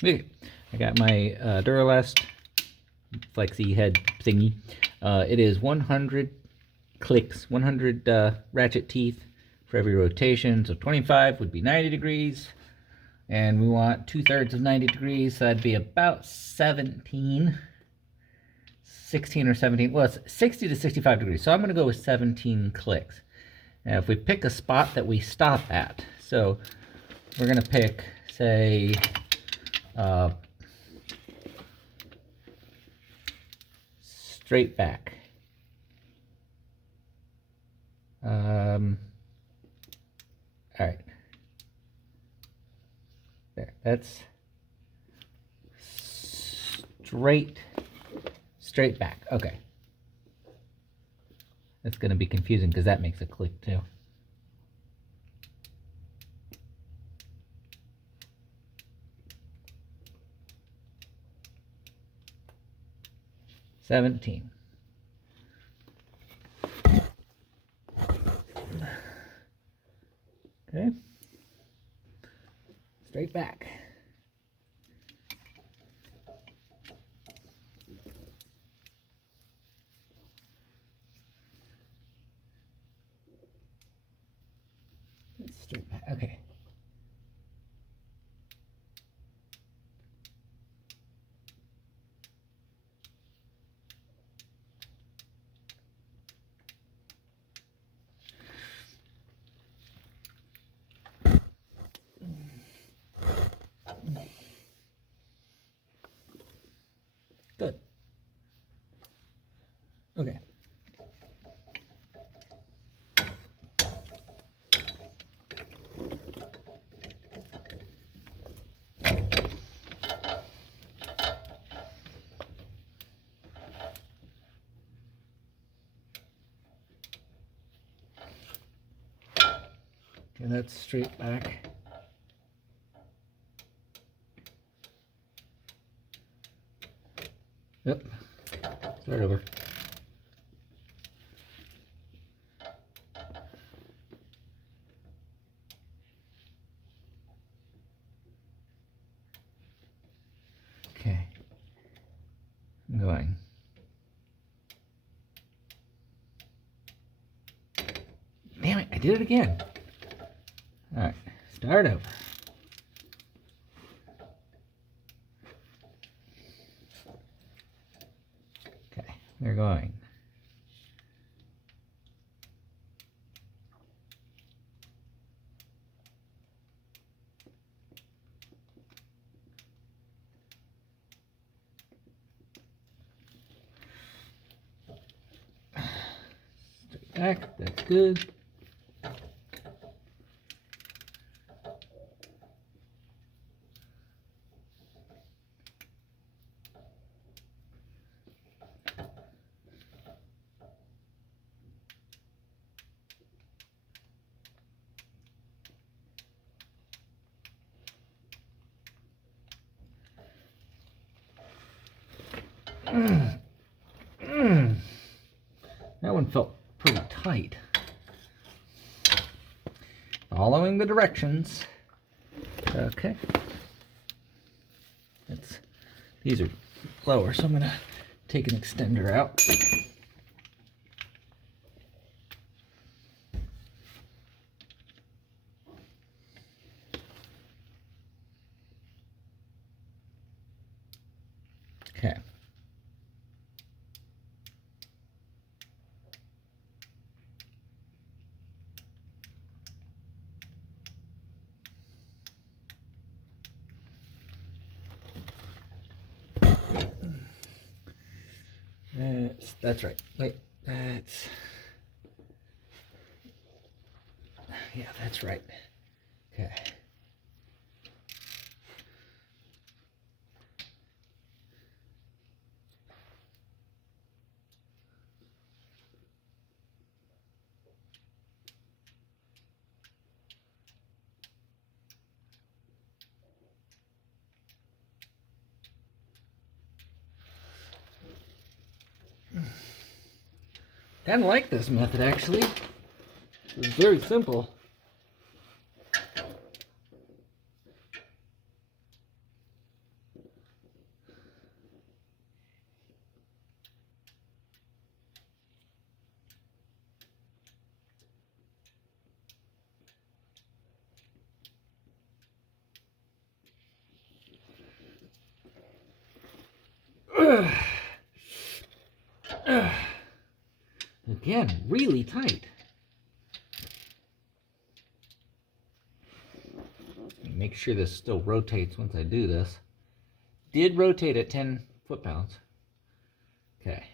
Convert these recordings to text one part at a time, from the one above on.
Okay, I got my Duralast flexi head thingy. It is 100 clicks, 100 ratchet teeth for every rotation. So 25 would be 90 degrees. And we want 2/3 of 90 degrees, so that'd be about 16 or 17. Well, it's 60 to 65 degrees. So I'm going to go with 17 clicks. Now, if we pick a spot that we stop at, so we're going to pick, say, straight back. All right. There. That's straight back. Okay. That's going to be confusing because that makes a click too. $17. Okay. Straight back. Straight back. Okay. Good. Okay. Okay, that's straight back. Yep. Start over. Okay. I'm going. Damn it, I did it again. All right, start over. Okay, they're going. Straight back, that's good. That one felt pretty tight. Following the directions. Okay. These are lower, so I'm gonna take an extender out. Okay. That's right. Wait, yeah, that's right. Okay. Kind of like this method, actually. It's very simple. Again, really tight. Make sure this still rotates once I do this. Did rotate at 10 foot-pounds. Okay.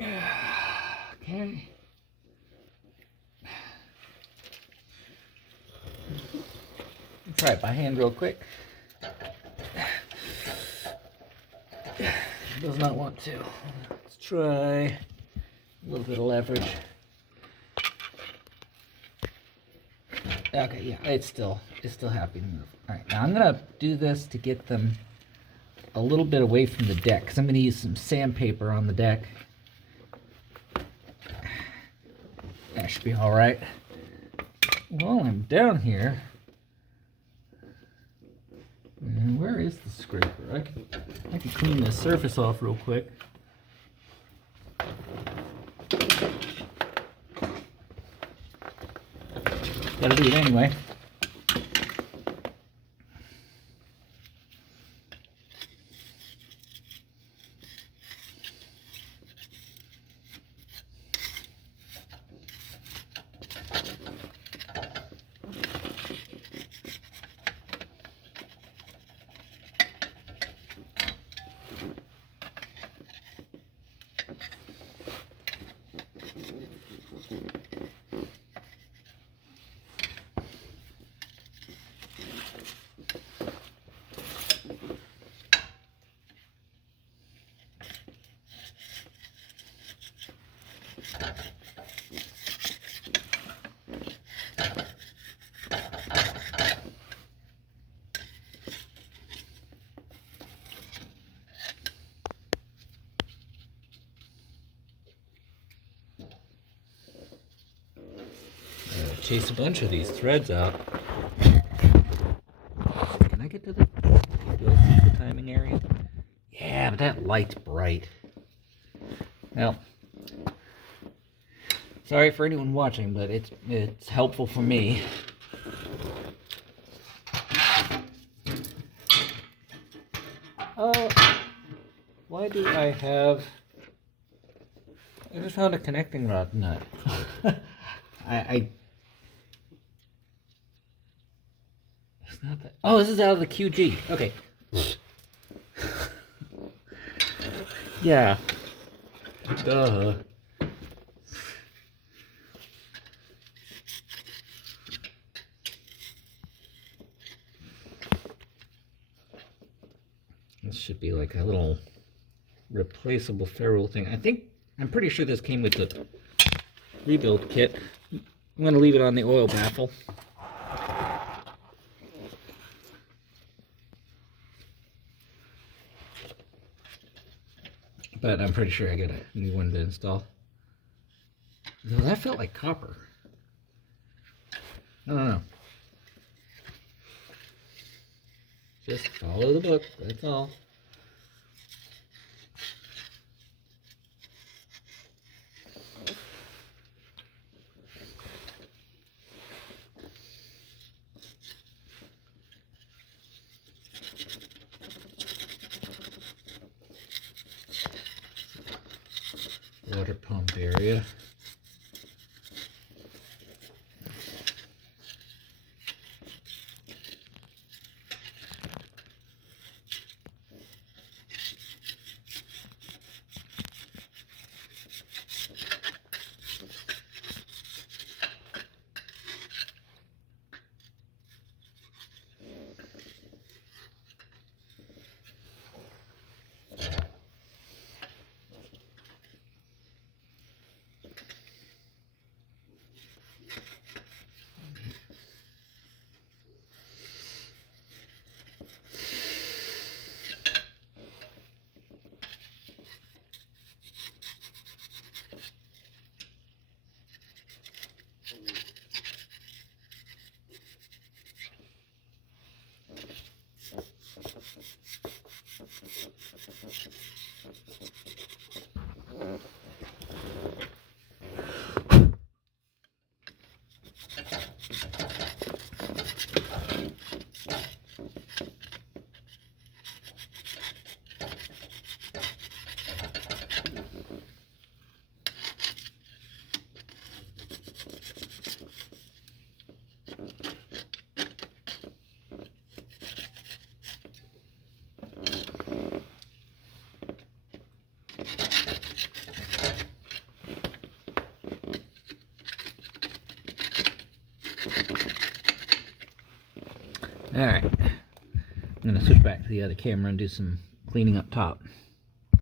Okay. Try it by hand real quick. Does not want to. Let's try a little bit of leverage. Okay, yeah, it's still happy to move. All right, now I'm gonna do this to get them a little bit away from the deck, because I'm gonna use some sandpaper on the deck. That should be all right. While I'm down here, and where is the scraper? I can clean this surface off real quick. Gotta do it anyway. Chase a bunch of these threads out. Can I get to the... Do I see the timing area? Yeah, but that light's bright. Well, sorry for anyone watching, but it's helpful for me. Why do I have... I just found a connecting rod nut. It's not that... Oh, this is out of the QG. Okay. Yeah. Duh. This should be like a little replaceable ferrule thing. I'm pretty sure this came with the rebuild kit. I'm going to leave it on the oil baffle. But I'm pretty sure I got a new one to install. Though that felt like copper. I don't know. Just follow the book, that's all. Water pump area. Alright, I'm going to switch back to the other camera and do some cleaning up top.